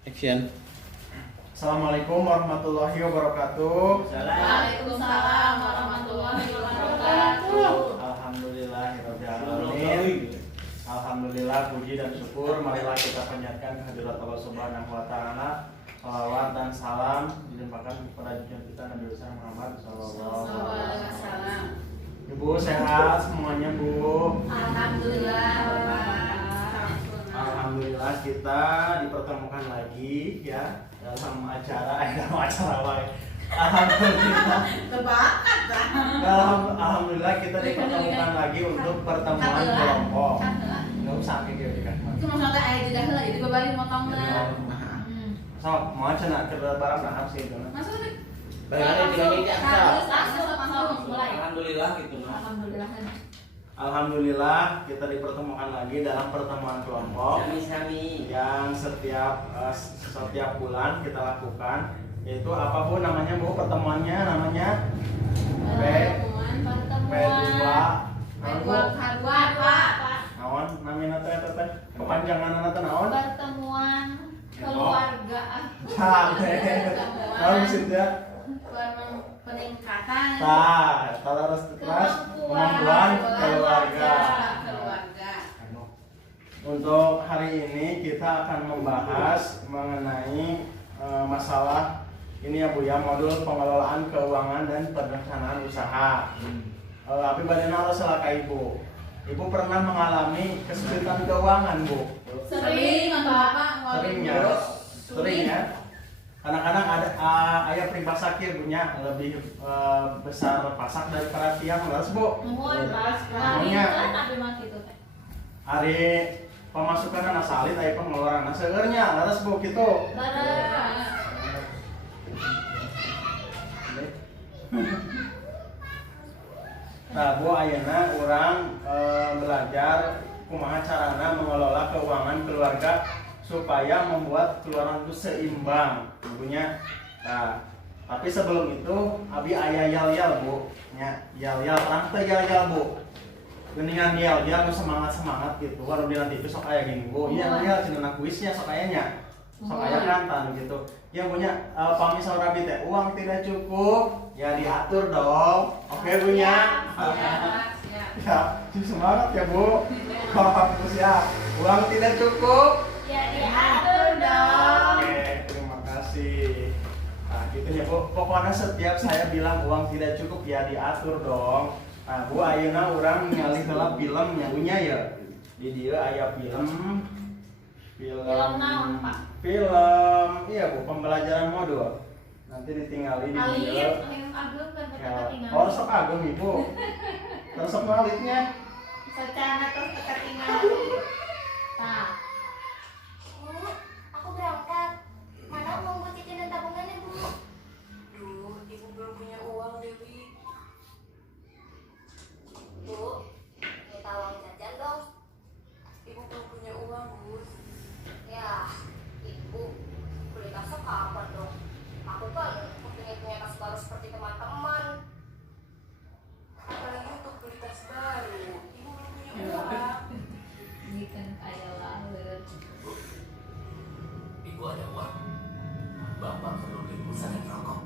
Action. Assalamualaikum warahmatullahi wabarakatuh. Waalaikumsalam warahmatullahi wabarakatuh. Alhamdulillahirabbil alamin. Alhamdulillah, puji dan syukur marilah kita panjatkan kehadirat Allah Subhanahu wa taala. Shalawat dan salam dilimpahkan kepada junjungan kita Nabi besar Muhammad sallallahu alaihi wasallam. Ibu sehat semuanya, Bu? Alhamdulillah. Alhamdulillah kita dipertemukan lagi ya dalam acara apa ya? Alhamdulillah. Kebakat dah. Alhamdulillah kita dipertemukan lagi untuk pertemuan kelompok. Enggak usah kayak gitu kan. Itu maksudnya ayah juga heula jadi bebari motongna. So, mau cenah ke barang dahar sih itu. Maksudnya Bayangan tidak mulai. Alhamdulillah gitu. Alhamdulillah. Alhamdulillah kita dipertemukan lagi dalam pertemuan kelompok yang setiap bulan kita lakukan, yaitu apa Bu namanya Bu pertemuannya namanya P2 naon namina teh kepanjangan teh naon Pertemuan keluarga. Tahu sih ya. Peningkatan Kalau harus kelas kemampuan keluarga. Untuk hari ini kita akan membahas mengenai masalah ini ya Bu ya, modul pengelolaan keuangan dan perencanaan usaha. Tapi badana harus salah Ibu. Ibu pernah mengalami kesulitan keuangan Bu? Sering Bapak Sering ya. Kadang-kadang ada ayah peribahasa kia punya lebih besar pasak daripada tiang, laras Bu. Hari pemasukan anak salit, ayah pengeluaran anak segernya, laras Bu gitu. Nah Bu, ayeuna orang belajar kumaha carana mengelola keuangan keluarga supaya membuat keluaran itu seimbang tentunya. Nah, tapi sebelum itu abi aya yal-yal Bu, nya yal-yal orang teh yal-yal Bu. Geningan yal-yal nu semangat gitu. Waduh di nanti itu sok aya gini Bu. Iya yal cenah kuisnya sok aya nya. Sok aya kantan gitu. Ya punya pami saur abi teh uang tidak cukup, ya diatur dong. Oke Bu nya. Ya, semangat ya Bu. Siap. Uang tidak cukup. Ya diatur dong. Oke, terima kasih. Nah, gitu ya Bu. Pokoknya setiap saya bilang uang tidak cukup ya diatur dong. Nah, Bu ayeuna urang ningali heula film nya punya ya. Di dieu aya film naon, Pak? Film iya Bu, pembelajaran modul. Nanti ditinggali di dieu. Oh, sok ageng Ibu. Terus sok ngalitnya. Secara terus ketinggalan. Nah, Aku berangkat. Mana uang buat cicil dan tabungannya, Bu? Duh, ibu belum punya uang, Dewi. Bu, minta uang jajan dong. Ibu belum punya uang, Gus. Ya, Ibu beli tas kapan dong? Aku kan punya tas baru seperti teman-teman. Apalagi untuk beli tas baru. Ibu belum punya uang. ini kan kayak laler. Ibu ada uang. Bapak perlu beli pulsa dan rokok.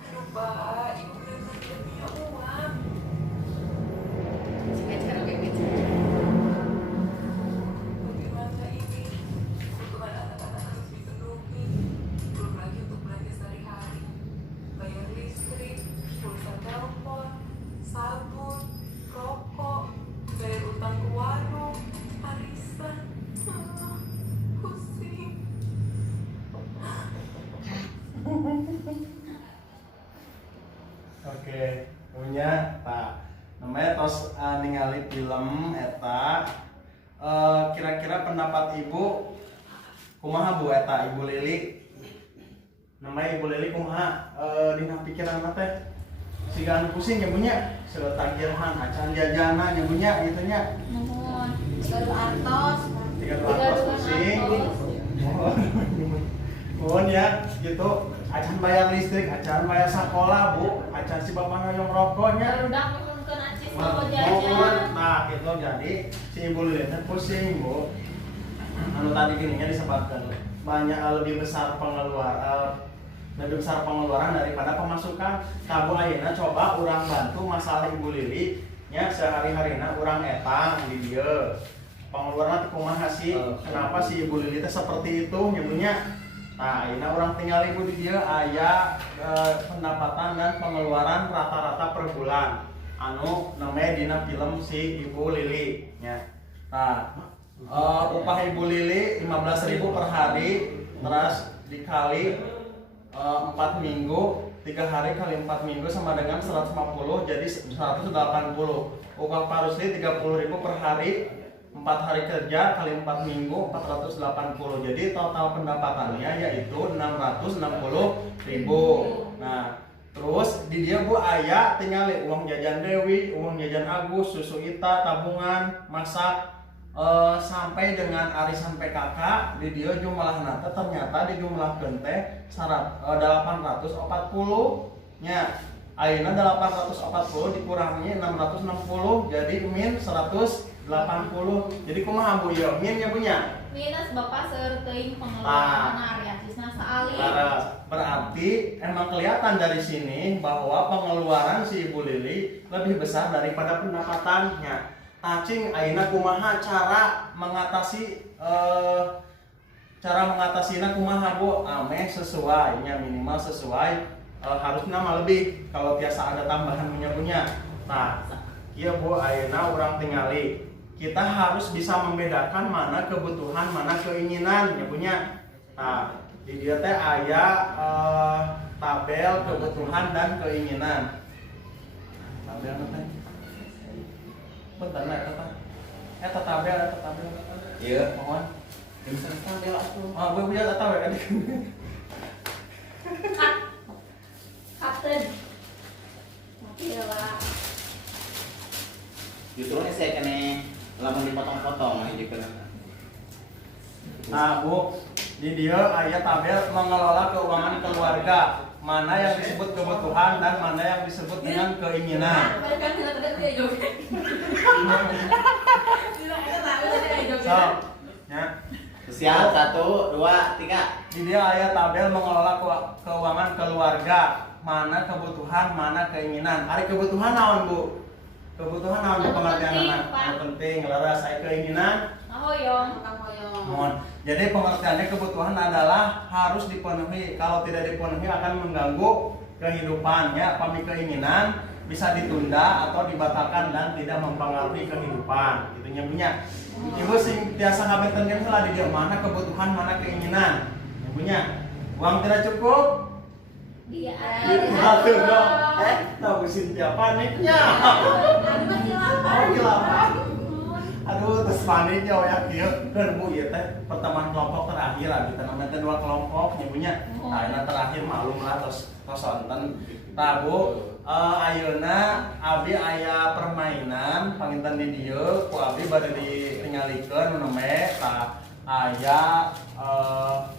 Aduh, Pak, ibu benar-benar tidak punya uang. Bagaimana ini? Kebutuhan anak-anak harus dipenuhi. Belum lagi untuk belanja sehari-hari. Bayar listrik, pulsa telepon, sabun, rokok, bayar utang ke warung, arisan. Pusing. Oke, punya Pak. Namanya tos ningali film eta. Kira-kira pendapat Ibu kumaha Bu eta Ibu Lili? Namanya Ibu Lili kumaha dina pikiran teh? Siga anu pusing ya punya, segala tagihan acan jajana nya punya gitu nya. Nuhun. Baru artos. Tiga ratus pusing. Mohon ya gitu. Acan bayar listrik, acan bayar sekolah Bu, acan si bapak noyong rokoknya. Barudak nuhunkeun acis mau jajan. Nah, gitu jadi si Ibu Lili teh pusing Bu. Anu tadi gininya disebutkan lebih besar pengeluaran daripada pemasukan. Kabu ayeuna coba urang bantu masalah Ibu Lili nya sehari-harina urang etang di dieu. Pengeluaran teh kumaha sih? Kenapa si Ibu Lili teh seperti itu nyebutnya? Nah, ayeuna urang tinggal Ibu di dieu aya pendapatan dan pengeluaran rata-rata per bulan. Anu namanya dina film si Ibu Lili nya. Nah, upah Ibu Lili 15.000 per hari, terus dikali 4 minggu, 3 hari kali 4 minggu sama dengan 150, jadi 180. Upah Pak Rusli 30.000 per hari, 4 hari kerja kali 4 minggu 480. Jadi total pendapatannya yaitu 660.000. Nah, terus di dia Bu aya tinggal uang jajan Dewi, uang jajan Agus, susu Ita, tabungan, masak, sampai dengan arisan PKK di dia jumlahna ternyata dijumlahkeun teh 840 nya. Ayeuna 840 dikurangi 660 jadi min 180. Jadi kumaha Bu ya min nya punya minus Bapak seueur teuing pengeluaran ariatisna saali. Berarti emang kelihatan dari sini bahwa pengeluaran si Ibu Lili lebih besar daripada pendapatannya. Acing ayeuna kumaha cara mengatasinya kumaha Bu? Ameh sesuai nya, minimal sesuai, harusnya mah lebih kalau biasa ada tambahan punya. Nah, iya Bu ayeuna urang tingali. Kita harus bisa membedakan mana kebutuhan, mana keinginan ya punya. Nah, di dia teh aya tabel kebutuhan dan keinginan. Tabel apa teh? Bentar eta tabel. Iya. Mohon. Bisa tabel atuh. Bu biar tabel kan. Kapten. Iya lah. Justru nih saya kene lamun dipotong-potong aja kan. Nah Bu, di dia aya tabel mengelola keuangan keluarga. Mana yang disebut kebutuhan dan mana yang disebut dengan keinginan. So, ya. Siap 1, 2, 3. Di dia aya tabel mengelola keuangan keluarga. Mana kebutuhan, mana keinginan. Ari kebutuhan naon Bu? Kebutuhan naon pengertian penting, laras aya keinginan. Hoyong. Mohon. Jadi pengertiannya kebutuhan adalah harus dipenuhi. Kalau tidak dipenuhi akan mengganggu kehidupannya. Pami keinginan bisa ditunda atau dibatalkan dan tidak mempengaruhi kehidupan. Itu nyebutnya. Ibu sing biasa ngabetan kan lah di dia mana kebutuhan mana keinginan. Nyebutnya. Uang tidak cukup. Dia Aduh dong. Tahu Sintia paniknya. Aduh, terus paniknya ya kieu kan Bu ieu teh pertemuan kelompok terakhir kita namanya 2 kelompok nyebunya. Nah, ini terakhir malum lah terus sonten. Nah, Bu, ayeuna abdi aya permainan panginten di dieu ku abdi bade ditingalikeun nu me tah aya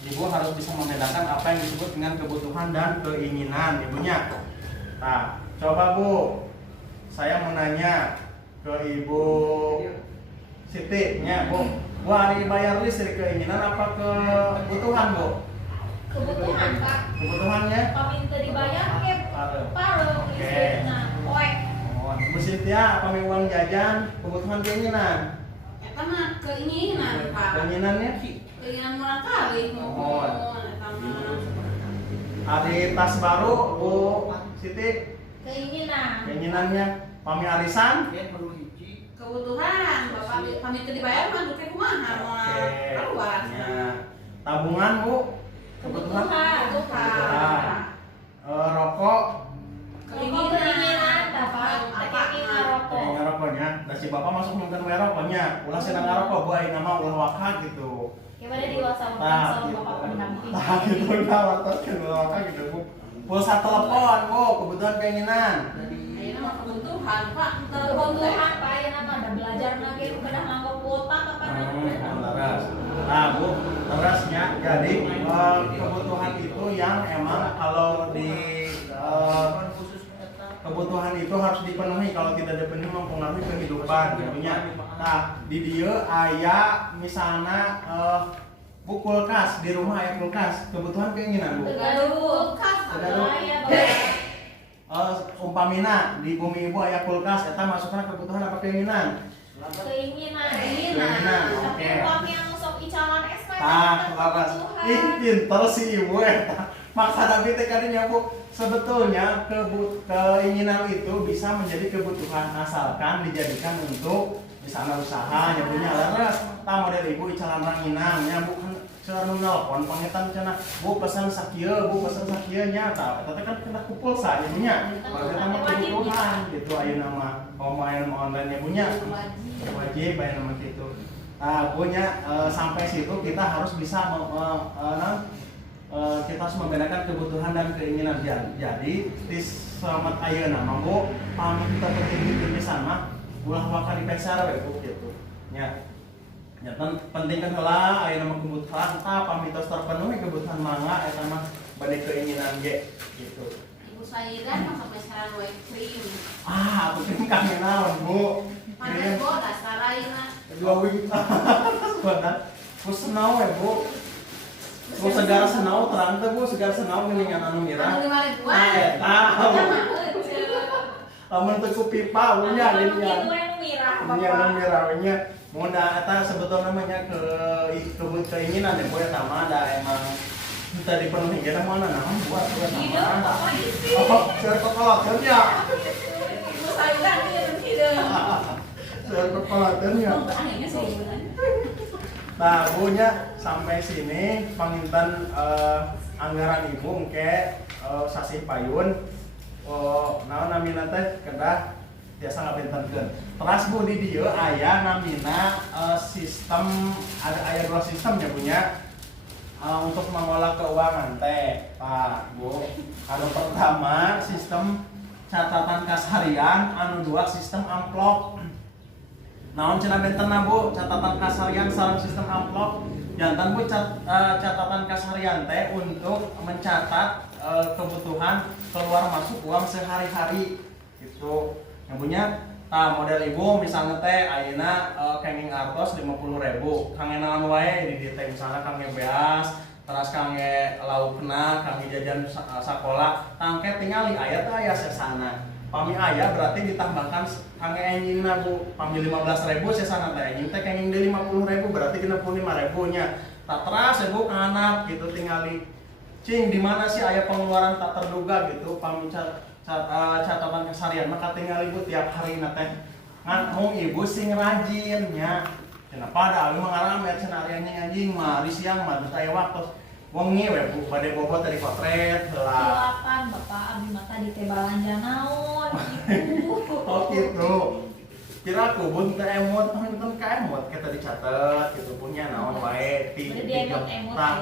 Ibu harus bisa membedakan apa yang disebut dengan kebutuhan dan keinginan ibunya. Nah, coba Bu, saya mau nanya ke Ibu Siti nya Bu, hari bayar listrik keinginan apa kebutuhan Bu? kebutuhan Pak. Kebutuhannya? Paminta dibayar ke paruh listrikna poek. Oh, Bu Sintia apa uang jajan kebutuhan keinginan? Eta mah keinginan Pak. Keinginannya? Keinginan murah kali mohon. Eta mah. Ada tas baru Bu Siti? Keinginan. Keinginannya pami arisan? Kebutuhan Bapak pamit dibayar mah duke kumaha moal keluar. Ya. Tabungan Bu? Kebutuhan. Rokok? Keinginan dapat keinginan rokok. Keinginan rokoknya. Dan si Bapak masuk nonton bayar rokoknya. Ulah sedang ngarokok Bu ayeuna mah ulah wakak gitu. Gimana di WhatsApp sama Bapak pendamping. Nah gitu nah wakak kan ulah wakak gitu Bu. Pulsa telepon Bu, kebutuhan keinginan. Ayeuna mah kebutuhan Pak. Kebutuhan Pak ya nama ada belajar lagi udah nganggo kuota kapan Laras. Nah Bu, terusnya jadi kebutuhan itu yang emang kalau di kebutuhan itu harus dipenuhi, kalau tidak dipenuhi mempengaruhi kehidupan tentunya. Nah di dia aya misalnya Bu kulkas di rumah aya kulkas, kebutuhan keinginan Bu. Tegaduh kulkas Tegaduh. ya Bapak. Umpamina di bumi ibu aya kulkas, eta masukna kebutuhan apa keinginan? Keinginan. Keinginan, Tapi oke. uang yang sok icalan es teh. Laras. Ih, pinter si ibu eta. Maksa David teh kadinya Bu. Sebetulnya keinginan itu bisa menjadi kebutuhan asalkan dijadikan untuk misalnya usaha nya punya laras. Tah model ibu icalan ranginang nya bukan cara nelpon pangetan cenah Bu pesan sakieu, Bu pesan sakieu nya tah eta teh kan kena kupul saja nya. Eta mah kebutuhan gitu ayeuna mah. Pemain online nya punya wajib aya nama gitu. Punya sampai situ kita harus bisa kita harus membedakan kebutuhan dan keinginan. Jadi di selamat ayeuna mah Bu pamit kita penting pisan mah ulah waka dipesar we Bu gitu. Nya penting kan heula ayeuna mah kebutuhan tah pamitos terpenuhi kebutuhan mangga eta mah bade keinginan ge gitu. Ibu saya kan sampai sekarang white cream. Atuh krim kangen naon Bu? Padahal gua dasar ayeuna. Dua wing. Sebentar. Bu senau ya Bu. Bu segar senau terang teh Bu, segar senau ngelingan anu mirah. Anu 5.000-an. Tahu. Lamun teu ku pipa Bu nya Gitu lilian. yang mirah Nya anu Bapak. mirah we nya. Mun da eta sebetulna namanya keinginan ya Bu eta mah da emang kita dipenuhi kita mau naon buat Hidup Bapak isi. apa saya kepala kerja Ibu saya kan hidup. saya kepala kerja. Anehnya sih ibu kan. Nah, bunya sampai sini panginten anggaran ibu engke sasih payun. Naon namina teh kedah biasa ngapintenkeun. Teras Bu di dieu aya namina sistem aya dua sistem ya punya untuk mengolah keuangan teh. Bu. Anu pertama sistem catatan kas harian, anu dua sistem amplop. Naon cenah bentena Bu catatan kas harian sareng sistem amplop. Jantan Bu catatan kas harian teh untuk mencatat kebutuhan keluar masuk uang sehari-hari gitu. Yang punya model ibu misalnya teh ayeuna kenging artos 50.000. Kangge naon wae di dieu teh misalnya kangge beas, terus kangge laukna, kangge jajan sakola, tangke tingali aya teh aya sesana. Pami aya berarti ditambahkan kangge enjingna Bu, pami 15.000 sesana teh enjing teh kenging deui 50.000 berarti 65.000 nya. Tak teras ya Bu kanap gitu tingali cing di mana sih aya pengeluaran tak terduga gitu pami catatan keseharian maka tinggal ibu tiap hari teh ngan mung ibu sing rajin nya cenah pada ali mangaramer cenah arianya anjing mah di siang mah teu aya waktu wengi we Bu bade bobot dari potret heula. Silakan Bapak abdi mata di teh balanja naon gitu. Oh gitu. Kira aku bun teh emot panten ka emot kita dicatat gitu punya naon wae ti Emot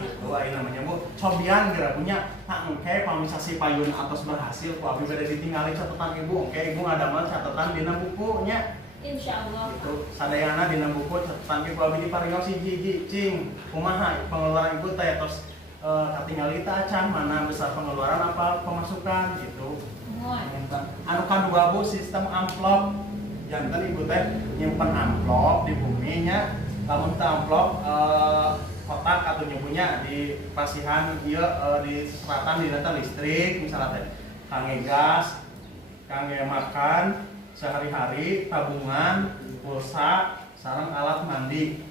gitu aya namanya Bu. Cobian kira punya engke pamisasi payun atos berhasil ku abdi bade ditinggali catatan ibu. Engke ibu ngadamel catatan dina buku nya. Insyaallah. Gitu. Sadayana dina buku catatan ibu abdi diparingaos hiji-hiji cing. Kumaha pengeluaran ibu teh tos katingali teh acan mana besar pengeluaran apa pemasukan gitu. Anu kadua Bu sistem amplop. Jantan ibu teh nyimpen amplop di bumi nya lamun teh amplop kotak atau nyebutnya di pasihan ieu di seratan di data listrik misalnya teh kangge gas, kangge makan sehari-hari, tabungan, pulsa, sareng alat mandi.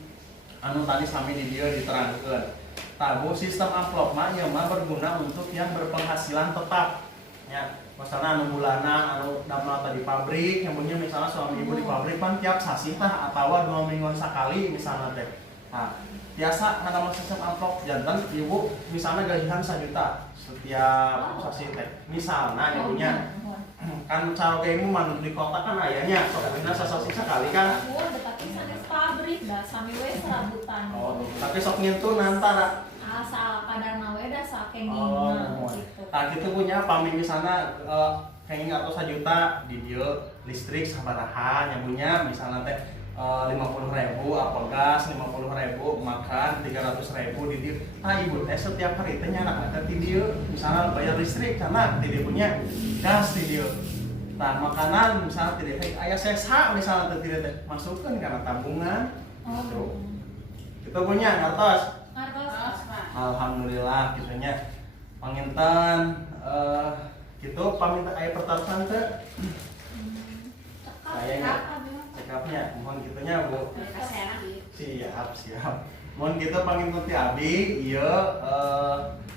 Anu tadi sami di dieu diterangkeun. Tabu sistem amplop mah ieu mah berguna untuk yang berpenghasilan tetap. Ya, misalnya anu bulanan, anu damel tadi pabrik, yang punya misalnya suami ibu di pabrik kan tiap sasi tah atau 2 mingguan sekali misalnya teh. Nah, biasa ada sistem amplop jantan ibu misalnya gajian 1 juta setiap sasi teh. Misalnya yang punya kan cara kayak mah di kota kan ayahnya sok dina sasasi sekali kan. Tapi sanes pabrik da sami we serabutan. Tapi sok nyentuh nantara asal kadar we da sakengingna gitu. Nah gitu punya pami misalnya kenging atau 1 juta di dia listrik sabaraha yang punya misalnya teh 50.000 apel gas 50.000 makan 300.000 di dia. Nah ibu teh setiap hari teh nyanak di dia misalnya bayar listrik karena di dia punya gas di dia. Nah makanan misalnya tidak teh aya sesa misalnya teh tidak teh masukkan karena tabungan. Gitu. Kita punya ngertos Ngartos. Alhamdulillah gitunya. Panginten gitu paminta aya pertarusan teh. Kayaknya cekapnya mohon gitunya Bu. Siap. Mohon gitu panginten ti abdi ieu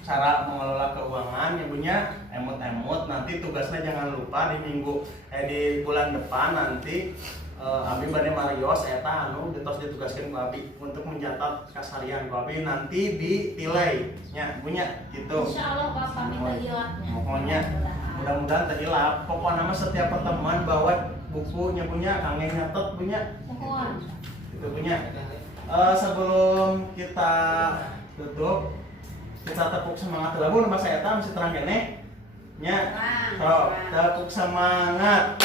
cara mengelola keuangan ya punya emut-emut nanti tugasnya jangan lupa di bulan depan nanti abdi bade marios eta anu ditos ditugaskeun ku abdi untuk mencatat kasarian ku abdi nanti ditilai nya punya gitu. Insyaallah Bapak minta hilapnya. Pokoknya mudah-mudahan terhilap. Pokoknya mah setiap pertemuan bawa bukunya punya kangen nyatet punya. Mohon. Itu punya. Sebelum kita tutup kita tepuk semangat lagu bahasa eta masih terang kene nya. So, tepuk semangat.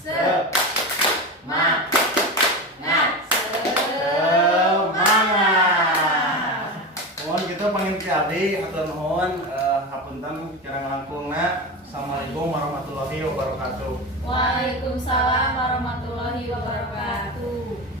Semangat. Mohon gitu panggil ki abdi hatur nuhun hapunten kirang langkungna. Assalamualaikum warahmatullahi wabarakatuh. Waalaikumsalam warahmatullahi wabarakatuh.